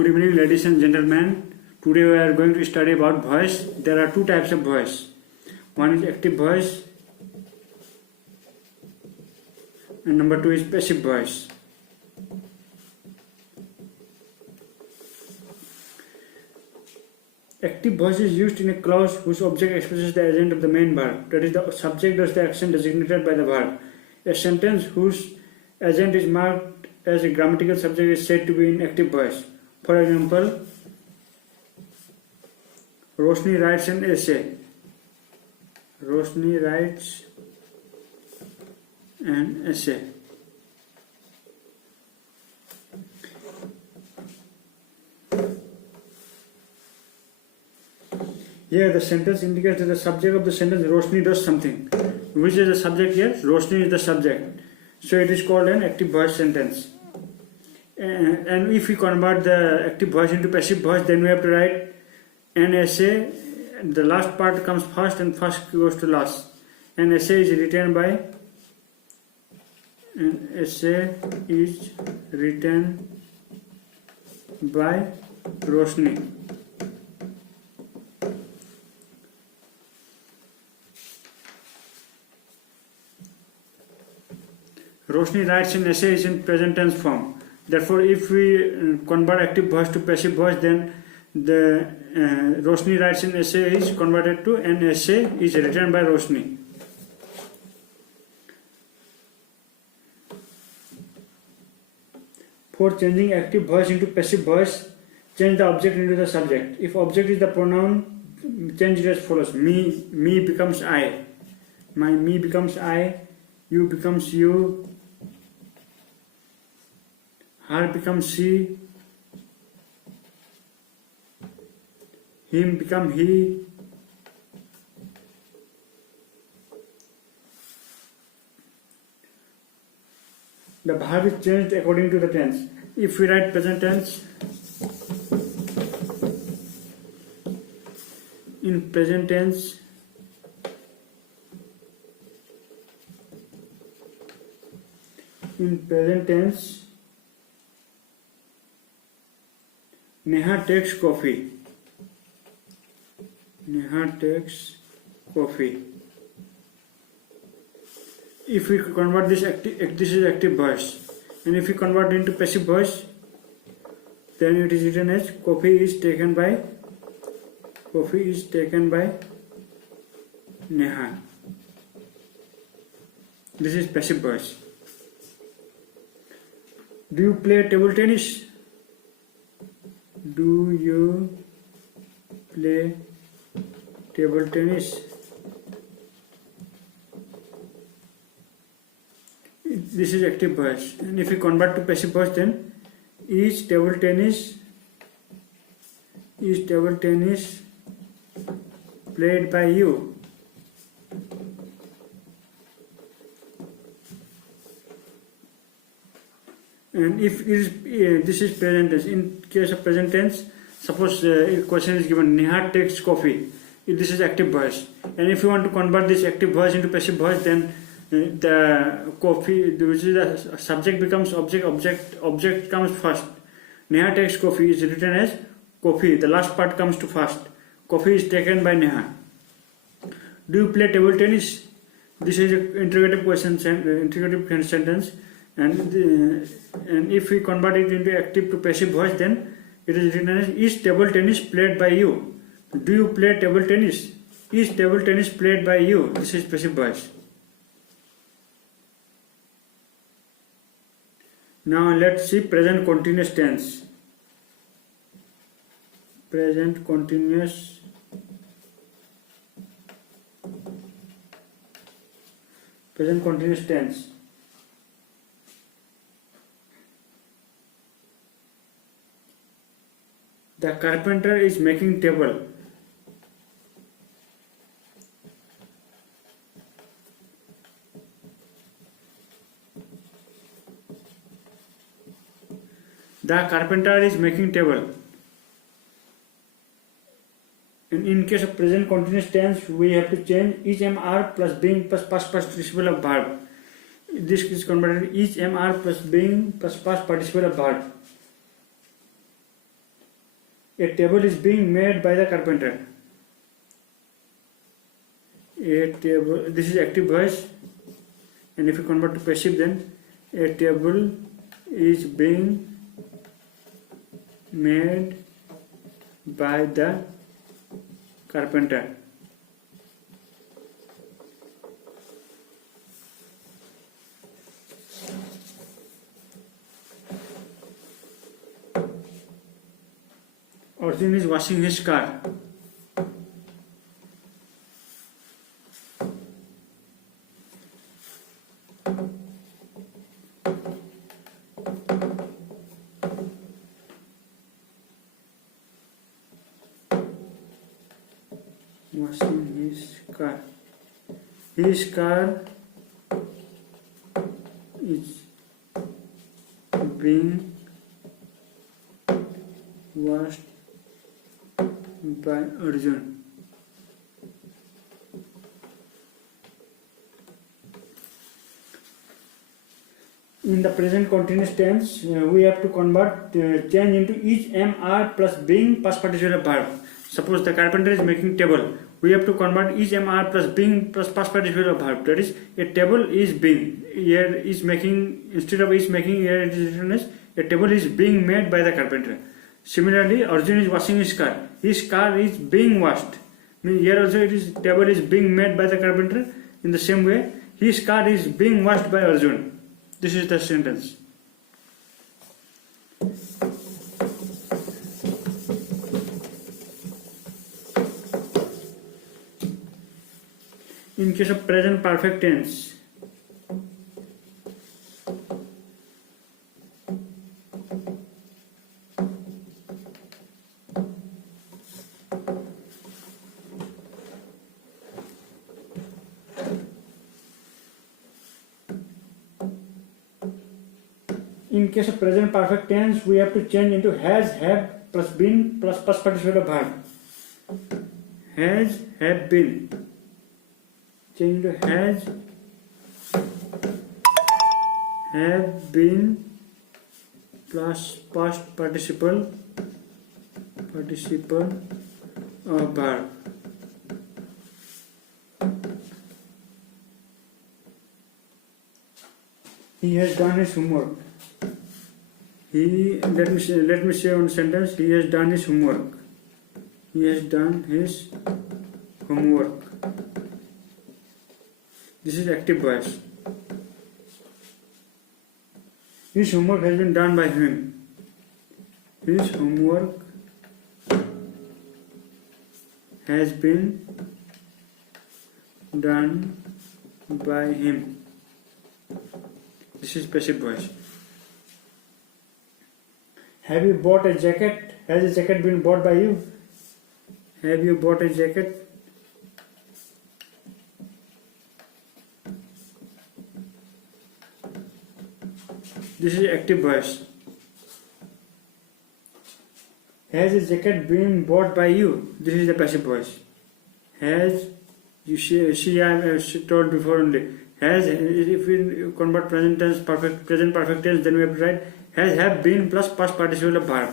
Good evening, ladies and gentlemen. Today we are going to study about voice. There are two types of voice. One is active voice and number two is passive voice. Active voice is used in a clause whose object expresses the agent of the main verb. That is, the subject does the action designated by the verb. A sentence whose agent is marked as a grammatical subject is said to be in active voice. For example, Roshni writes an essay. Roshni writes an essay. Here the sentence indicates that the subject of the sentence Roshni does something. Which is the subject here? Roshni is the subject. So it is called an active voice sentence. And if we convert the active voice into passive voice, then we have to write an essay. The last part comes first and first goes to last. An essay is written by Roshni. Roshni writes an essay is in present tense form. Therefore, if we convert active voice to passive voice, then the Roshni writes an essay is converted to an essay is written by Roshni. For changing active voice into passive voice, change the object into the subject. If object is the pronoun, change it as follows. Me becomes I. My me becomes I. You becomes you. Her becomes she. Him become he. The verb is changed according to the tense. If we write present tense, in present tense, Neha takes coffee. Neha takes coffee. If we convert this is active voice, and if we convert into passive voice, then it is written as coffee is taken by Neha. This is passive voice. Do you play table tennis? Do you play table tennis? This is active voice. And if we convert to passive voice, then is table tennis played by you? And if this is present tense. In case of present tense, suppose a question is given, Neha takes coffee. This is active voice. And if you want to convert this active voice into passive voice, then the coffee, which is the subject, becomes object. Object comes first. Neha takes coffee is written as coffee. The last part comes to first. Coffee is taken by Neha. Do you play table tennis? This is an interrogative question, interrogative sentence. And if we convert it into active to passive voice, then it is written as is table tennis played by you? Do you play table tennis? Is table tennis played by you? This is passive voice. Now let's see present continuous tense. Present continuous tense. The carpenter is making table. The carpenter is making table. And in case of present continuous tense, we have to change each mr plus being plus past participle of verb. This is converted each mr plus being plus past participle of verb. A table is being made by the carpenter. A table, this is active voice, and if you convert to passive, then a table is being made by the carpenter. Arjun is washing his car. Washing his car. His car is being washed by Arjun. In the present continuous tense, we have to convert change into is, am, are plus being past participle verb. Suppose the carpenter is making table. We have to convert is, am, are plus being plus past participle verb. That is, a table is being. Here is making, instead of is making, here it is written as a table is being made by the carpenter. Similarly, Arjun is washing his car. His car is being washed. Here also it is table is being made by the carpenter. In the same way, his car is being washed by Arjun. This is the sentence. In case of present perfect tense, we have to change into has, have plus been plus past participle verb. Has, have been. Change into has, have been plus past participle of verb. He has done his homework. Let me say one sentence. He has done his homework. He has done his homework. This is active voice. His homework has been done by him. His homework has been done by him. This is passive voice. Have you bought a jacket? Has a jacket been bought by you? Have you bought a jacket? This is active voice. Has a jacket been bought by you? This is the passive voice. Has, she told before only. Has, if we convert present perfect tense, then we have to write has, have been plus past participle of verb.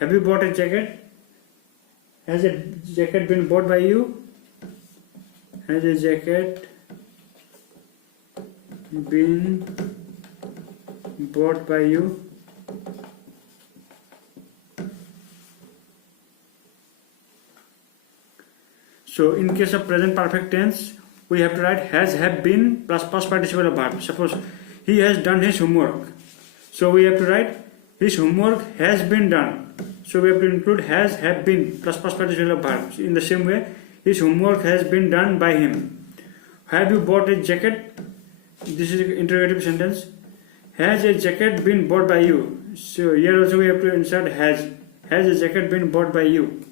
Have you bought a jacket? Has a jacket been bought by you? Has a jacket been bought by you? So in case of present perfect tense, we have to write has, have been plus past participle of verb. Suppose he has done his homework. So we have to write his homework has been done. So we have to include has, have been plus past participle of verb. In the same way, his homework has been done by him. Have you bought a jacket? This is an interrogative sentence. Has a jacket been bought by you? So here also we have to insert has. Has a jacket been bought by you?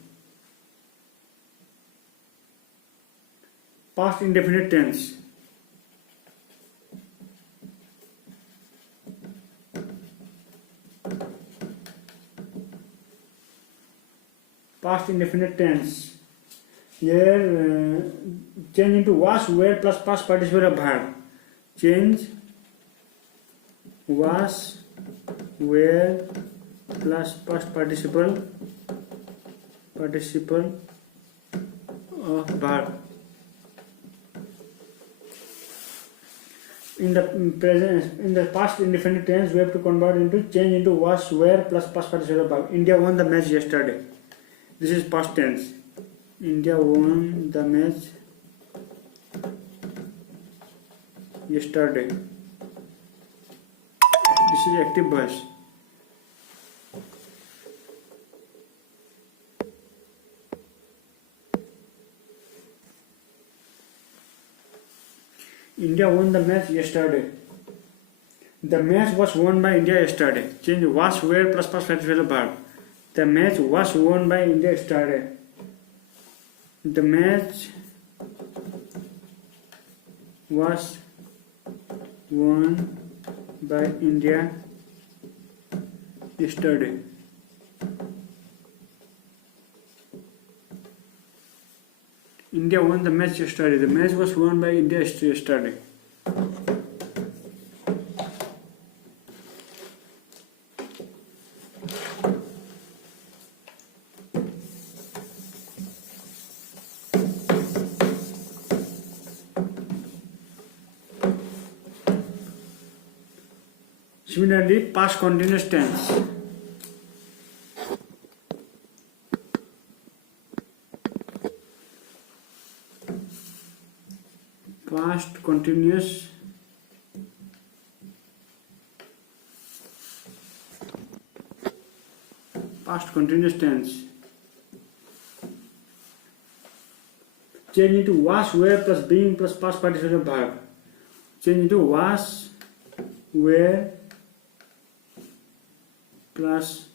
Past indefinite tense. Past indefinite tense. Here change into was, were plus past participle of verb. Change was, were plus past participle participle of verb. In the past indefinite tense, we have to convert into change into was, were plus past participle verb. India won the match yesterday. This is past tense. India won the match yesterday. This is active voice. India won the match yesterday. The match was won by India yesterday. Change was, were plus past participle verb. The match was won by India yesterday. The match was won by India yesterday. India won the match yesterday. The match was won by India yesterday. Similarly, past continuous tense. Past continuous tense. Change into was, were plus being plus past participle verb. Change into was, were plus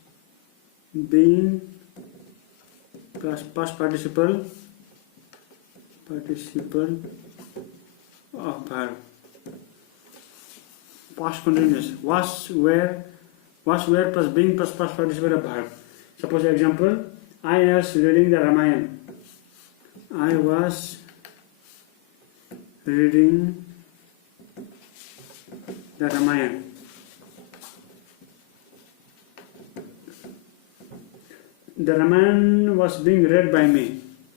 being plus past participle of verb. Past continuous. Was, were plus being plus past participle of verb. Suppose example, I was reading the Ramayana. I was reading the Ramayana. The Ramayana was being read by me.